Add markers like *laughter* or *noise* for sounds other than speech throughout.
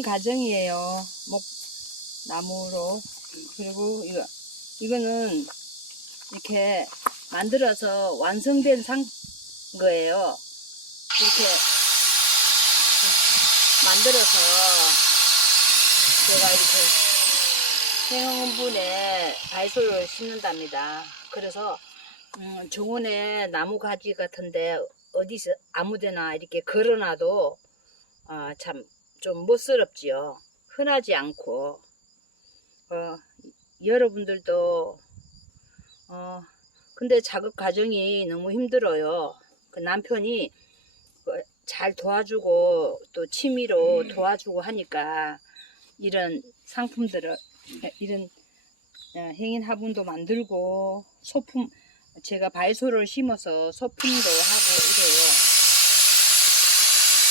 만드는 과정이에요. 목 나무로 그리고 이거 이거는 이렇게 만들어서 완성된 상 거예요. 이렇게 만들어서 제가 이렇게 생원분에 다이소를 심는답니다. 그래서 음, 정원에 나무 가지 같은데 어디서 아무데나 이렇게 걸어놔도 아, 참 좀 멋스럽지요. 흔하지 않고 어, 여러분들도 어, 근데 작업 과정이 너무 힘들어요. 그 남편이 어, 잘 도와주고 또 취미로 도와주고 하니까 이런 상품들을 이런 어, 행인 화분도 만들고 소품 제가 바이소를 심어서 소품도 하고.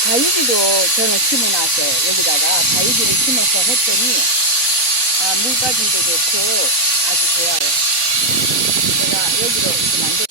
다육이도 저는 심어놨어요. 여기다가 다육이를 심어서 했더니 아, 물 빠짐도 좋고 아주 좋아요. 제가 여기로 이렇게 만들.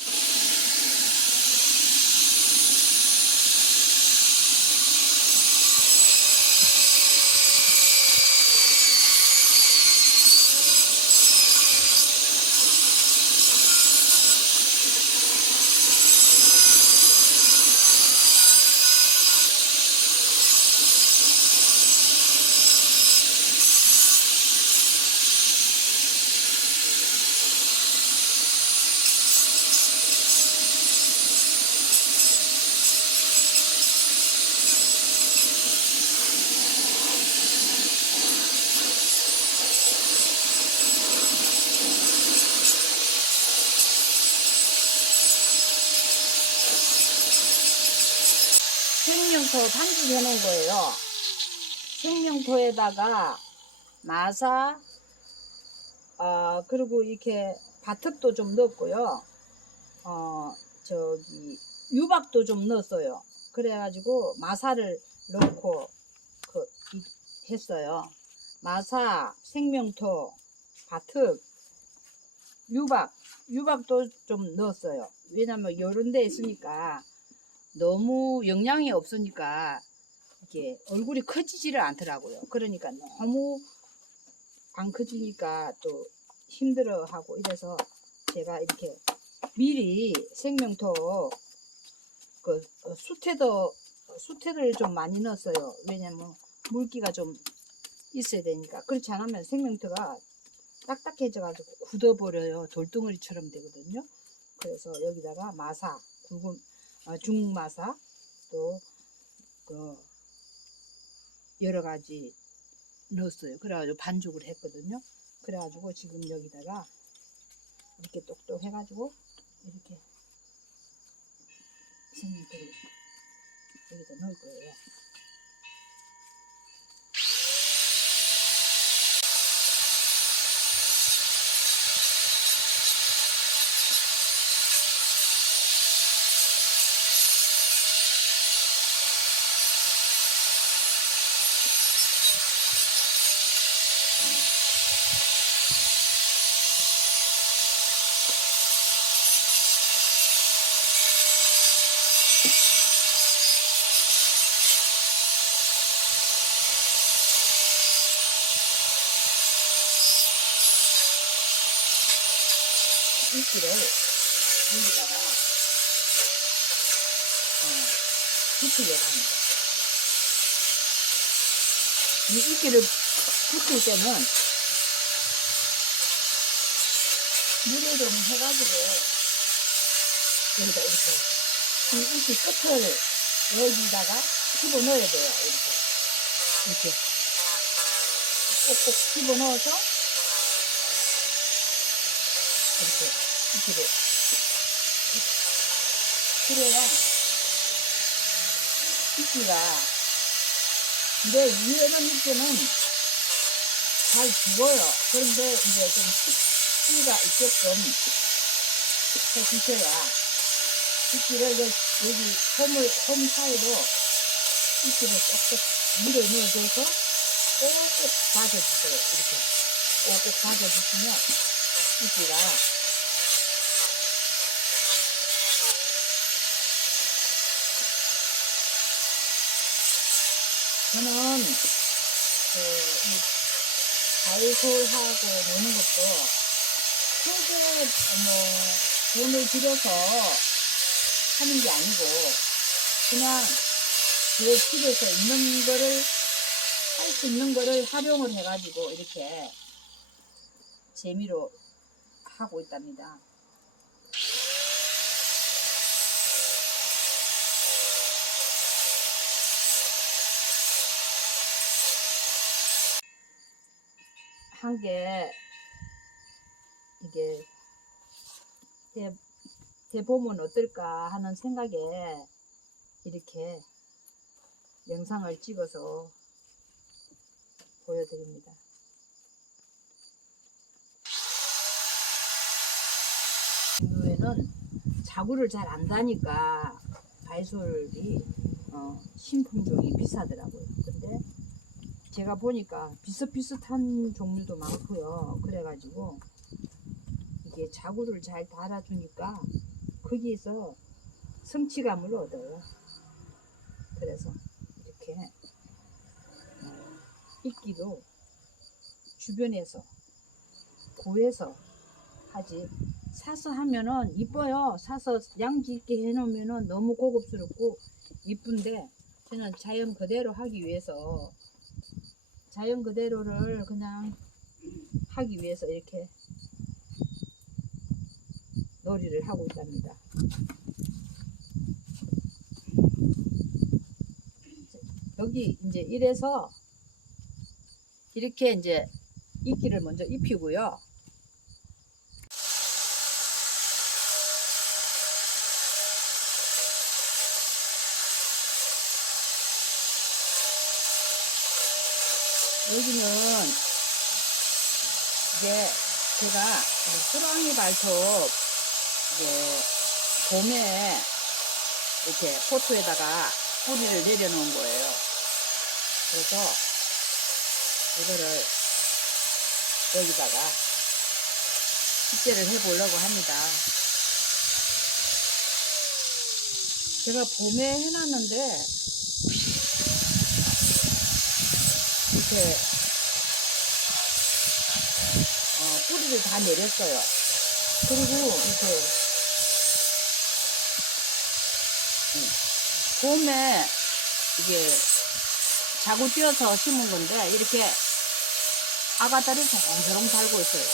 생명토 반죽해 놓은 거예요. 생명토에다가 마사, 어, 그리고 이렇게 바특도 좀 넣었고요. 어, 저기, 유박도 좀 넣었어요. 그래가지고 마사를 넣고, 그, 이- 했어요. 마사, 생명토, 바특, 유박, 유박도 좀 넣었어요. 왜냐면 요런 데 있으니까 너무 영양이 없으니까 이게 얼굴이 커지지를 않더라고요. 그러니까 너무 안 커지니까 또 힘들어하고 이래서 제가 이렇게 미리 생명토 그 어, 수태도 수태를 좀 많이 넣었어요. 왜냐면 물기가 좀 있어야 되니까 그렇지 않으면 생명토가 딱딱해져 가지고 굳어버려요. 돌덩어리처럼 되거든요. 그래서 여기다가 마사 굵은 어, 중마사 또 그 여러 가지 넣었어요. 그래가지고 반죽을 했거든요. 그래가지고 지금 여기다가 이렇게 똑똑 해가지고 이렇게 생명토를 여기다 넣을 거예요. 이끼를 여기다가 어, 붙이려고 합니다. 이 이끼를 붙일 때는 물에 좀 해가지고 여기다 이렇게 이 이끼 끝을 여기다가 집어 넣어야 돼요. 이렇게 이렇게 꼭꼭 집어 넣어서 이렇게 이렇게 그래야 이끼가 근데 위에는 이끼는 잘 죽어요. 그런데 이제 좀 습기가 있게끔 해주셔야 이끼를 여- 여기 홈을 홈 사이로 이끼를 쏙쏙 물에 넣어줘서 꼭꼭 다져주세요. 이렇게 꼭꼭 다져주시면 이끼가 저는 달솔하고 노는 것도 크게 뭐 돈을 들여서 하는 게 아니고 그냥 제 집에서 있는 거를 할 수 있는 거를 활용을 해가지고 이렇게 재미로 하고 있답니다. 한 게 이게 해, 해보면 어떨까 하는 생각에 이렇게 영상을 찍어서 보여드립니다. 이후에는 자구를 잘 안 다니까 바이솔이 어, 신품종이 비싸더라고요. 근데 제가 보니까 비슷비슷한 종류도 많고요. 그래가지고 이게 자구를 잘 달아주니까 거기에서 성취감을 얻어요. 그래서 이렇게 어, 있기도 주변에서 구해서 하지 사서 하면은 이뻐요. 사서 양지 있게 해놓으면은 너무 고급스럽고 이쁜데 저는 자연 그대로 하기 위해서 자연 그대로를 그냥 하기 위해서 이렇게 놀이를 하고 있답니다. 여기 이제 이래서 이렇게 이제 이끼를 먼저 입히고요. 여기는 이제 제가 호랑이 발톱 이제 봄에 이렇게 포트에다가 뿌리를 내려놓은 거예요. 그래서 이거를 여기다가 식재를 해보려고 합니다. 제가 봄에 해놨는데 이렇게 어, 뿌리를 다 내렸어요. 그리고 이렇게 음, 봄에 이게 자구 띄어서 심은 건데 이렇게 아가다리 조롱조롱 달고 있어요.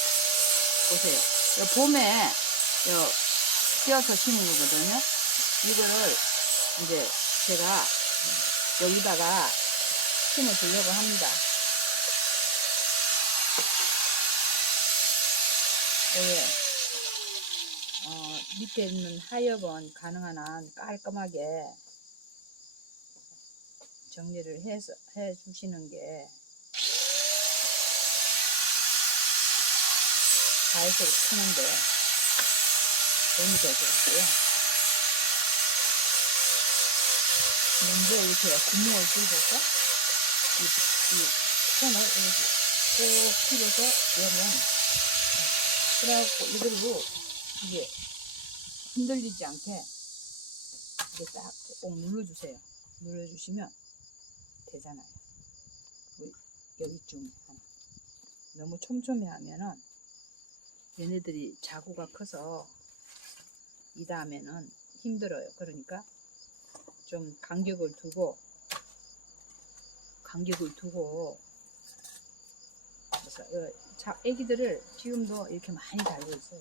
보세요. 요 봄에 요 띄어서 심은 거거든요. 이거를 이제 제가 여기다가 심어 주려고 합니다. 여기 어, 밑에 있는 하엽은 가능한 한 깔끔하게 정리를 해서 해 주시는 게 다이소를 푸는데 도움이 될 것 같고요. 먼저 이렇게 구멍을 뚫어서 이, 이 손을 이렇게 꼭 튀겨서 열면 그래갖고 이걸로 이게 흔들리지 않게 이게 딱 꼭 눌러주세요. 눌러주시면 되잖아요. 뭐 여기쯤 하나. 너무 촘촘히 하면은 얘네들이 자구가 커서 이 다음에는 힘들어요. 그러니까 좀 간격을 두고 간격을 두고 그래서 어, 자, 애기들을 지금도 이렇게 많이 달고 있어요.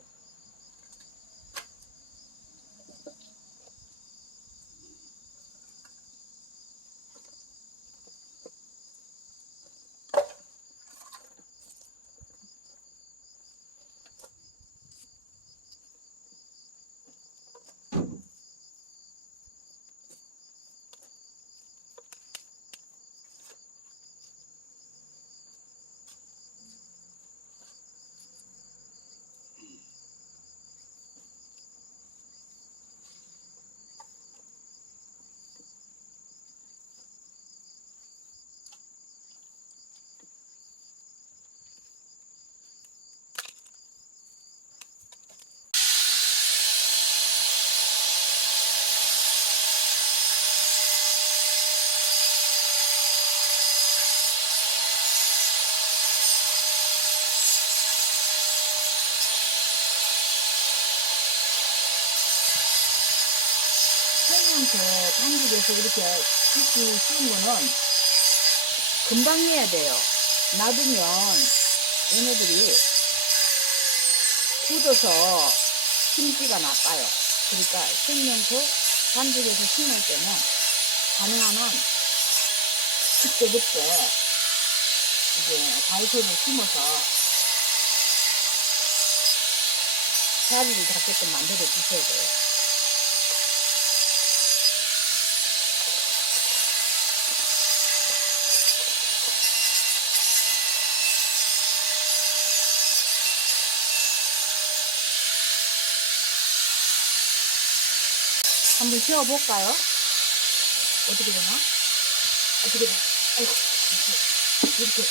심어서 반죽에서 이렇게 쭉 씌운 거는 금방 해야 돼요. 놔두면 얘네들이 굳어서 심기가 나빠요. 그러니까 생명수 반죽에서 심을 때는 가능한 한 그때그때 이제 발손을 심어서 자리를 잡게끔 만들어 주셔야 돼요. 한번 씌워볼까요? 어떻게 되나? 어떻게 되나? 아이고, 이렇게,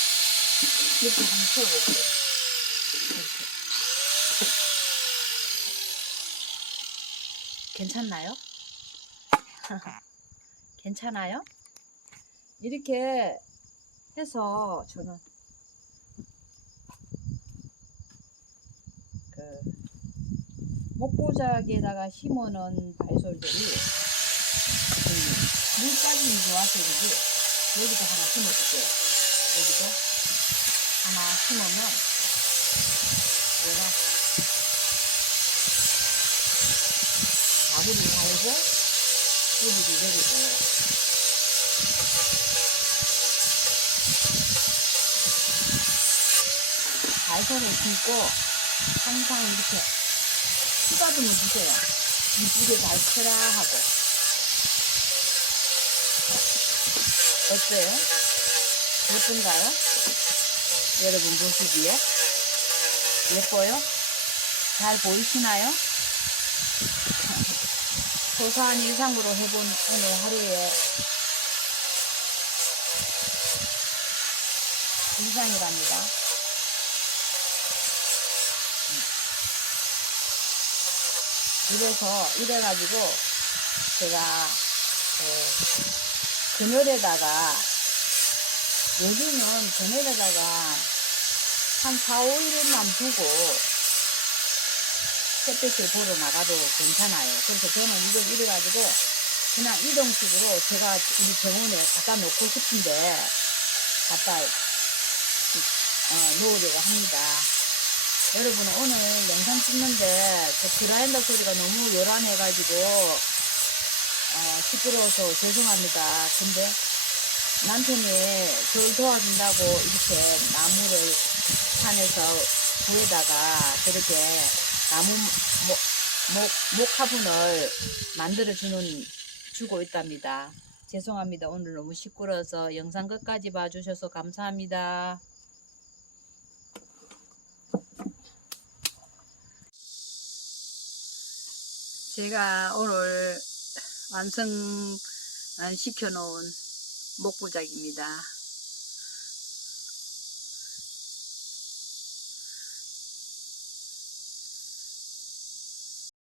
이렇게, 한번 씌워볼게요. 이렇게. 괜찮나요? *laughs* 괜찮아요? 이렇게 해서 저는 그 목보자기에다가 심어놓은 발솔들이 음, 물 좋아서 그지 여기도 하나 심어줄게요. 여기도 하나 심으면 얘가 가구를 달고 뿌리를 내리고 발선을 심고 항상 이렇게 쓰다듬어 주세요. 이쁘게 잘 크라 하고. 어때요? 예쁜가요? 여러분 보시기에? 예뻐요? 잘 보이시나요? *laughs* 소소한 일상으로 해본 오늘 하루의 일상이랍니다. 이래서 이래가지고 제가 그 그늘에다가 요즘은 그늘에다가 한 4, 5일만 두고 햇빛을 보러 나가도 괜찮아요. 그래서 저는 이걸 이래가지고 그냥 이동식으로 제가 우리 정원에 갖다 놓고 싶은데 갖다 어, 놓으려고 합니다. 여러분 오늘 영상 찍는데 저 그라인더 소리가 너무 요란해가지고 어, 시끄러워서 죄송합니다. 근데 남편이 저를 도와준다고 이렇게 나무를 산에서 구에다가 그렇게 나무 목, 목, 목 화분을 만들어주는 주고 있답니다. 죄송합니다. 오늘 너무 시끄러워서 영상 끝까지 봐주셔서 감사합니다. 제가 오늘 완성 시켜 놓은 목부작입니다.